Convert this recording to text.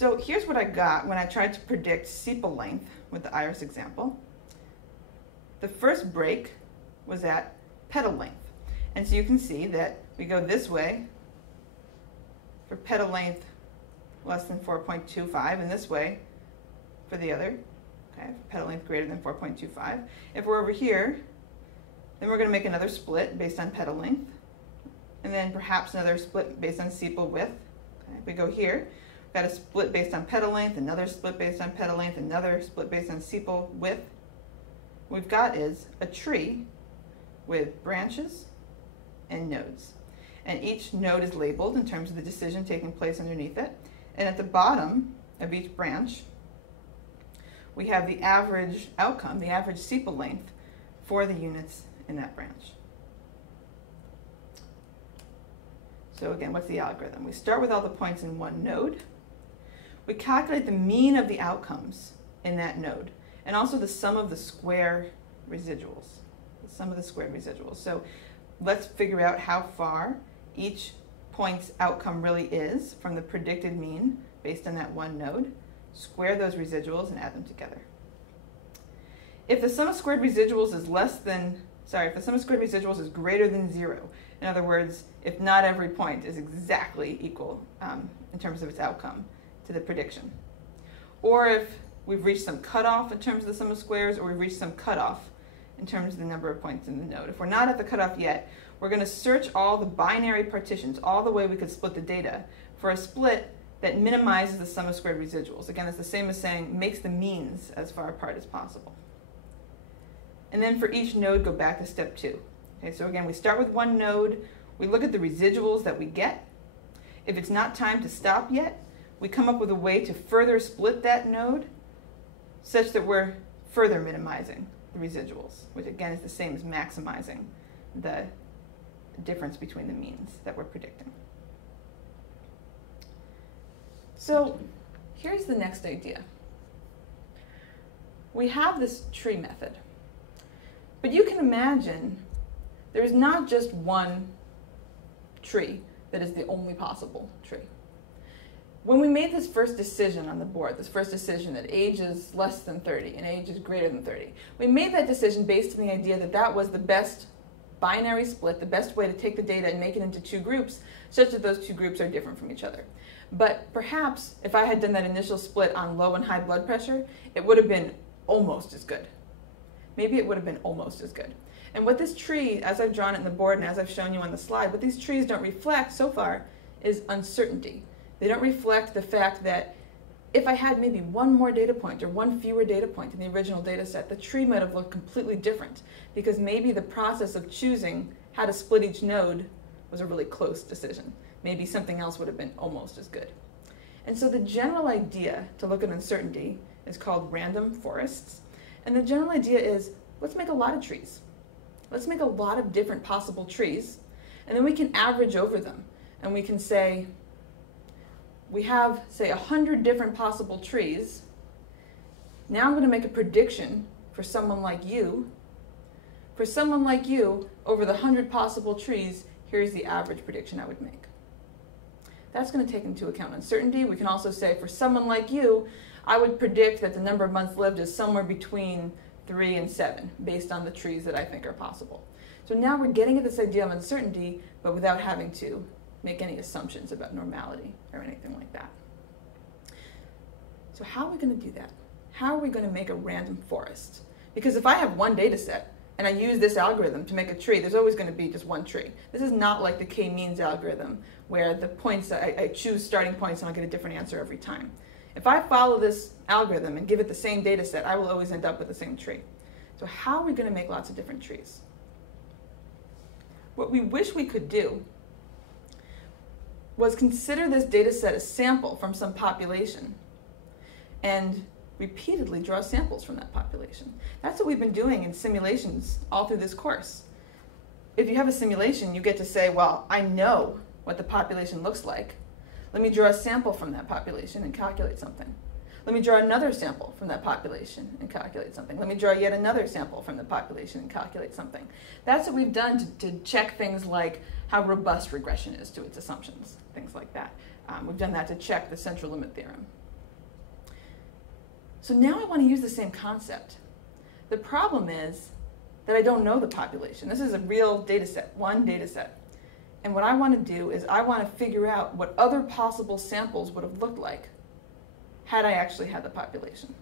So here's what I got when I tried to predict sepal length with the iris example. The first break was at petal length. And so you can see that we go this way for petal length less than 4.25, and this way for the other, okay, for petal length greater than 4.25. If we're over here, then we're going to make another split based on petal length, and then perhaps another split based on sepal width. Okay, if we go here, we've got a split based on petal length, another split based on petal length, another split based on sepal width. What we've got is a tree with branches and nodes. And each node is labeled in terms of the decision taking place underneath it. And at the bottom of each branch, we have the average outcome, the average sepal length for the units in that branch. So again, what's the algorithm? We start with all the points in one node. We calculate the mean of the outcomes in that node, and also the sum of the square residuals. The sum of the squared residuals. So let's figure out how far each point's outcome really is from the predicted mean based on that one node. Square those residuals and add them together. If the sum of squared residuals is if the sum of squared residuals is greater than 0, in other words, if not every point is exactly equal in terms of its outcome to the prediction, or if we've reached some cutoff in terms of the sum of squares, or we've reached some cutoff in terms of the number of points in the node. If we're not at the cutoff yet, we're going to search all the binary partitions, all the way we could split the data, for a split that minimizes the sum of squared residuals. Again, it's the same as saying makes the means as far apart as possible. And then for each node, go back to step 2. Okay, so again, we start with one node, we look at the residuals that we get. If it's not time to stop yet, we come up with a way to further split that node such that we're further minimizing the residuals, which again is the same as maximizing the difference between the means that we're predicting. So here's the next idea. We have this tree method, but you can imagine there is not just one tree that is the only possible tree. When we made this first decision on the board, this first decision that age is less than 30 and age is greater than 30, we made that decision based on the idea that that was the best binary split, the best way to take the data and make it into 2 groups, such that those 2 groups are different from each other. But perhaps if I had done that initial split on low and high blood pressure, it would have been almost as good. Maybe it would have been almost as good. And what this tree, as I've drawn it in the board and as I've shown you on the slide, what these trees don't reflect so far is uncertainty. They don't reflect the fact that if I had maybe one more data point or one fewer data point in the original data set, the tree might have looked completely different, because maybe the process of choosing how to split each node was a really close decision. Maybe something else would have been almost as good. And so the general idea to look at uncertainty is called random forests. And the general idea is, let's make a lot of trees. Let's make a lot of different possible trees, and then we can average over them. And we can say, we have, say, 100 different possible trees. Now I'm going to make a prediction for someone like you. For someone like you, over the 100 possible trees, here's the average prediction I would make. That's going to take into account uncertainty. We can also say, for someone like you, I would predict that the number of months lived is somewhere between 3 and 7, based on the trees that I think are possible. So now we're getting at this idea of uncertainty, but without having to make any assumptions about normality or anything like that. So how are we going to do that? How are we going to make a random forest? Because if I have one data set and I use this algorithm to make a tree, there's always going to be just one tree. This is not like the k-means algorithm, where the points, I choose starting points and I'll get a different answer every time. If I follow this algorithm and give it the same data set, I will always end up with the same tree. So how are we going to make lots of different trees? What we wish we could do was consider this data set a sample from some population and repeatedly draw samples from that population. That's what we've been doing in simulations all through this course. If you have a simulation, you get to say, well, I know what the population looks like. Let me draw a sample from that population and calculate something. Let me draw another sample from that population and calculate something. Let me draw yet another sample from the population and calculate something. That's what we've done to check things like how robust regression is to its assumptions, things like that. We've done that to check the central limit theorem. So now I want to use the same concept. The problem is that I don't know the population. This is a real data set, one data set. And what I want to do is I want to figure out what other possible samples would have looked like had I actually had the population.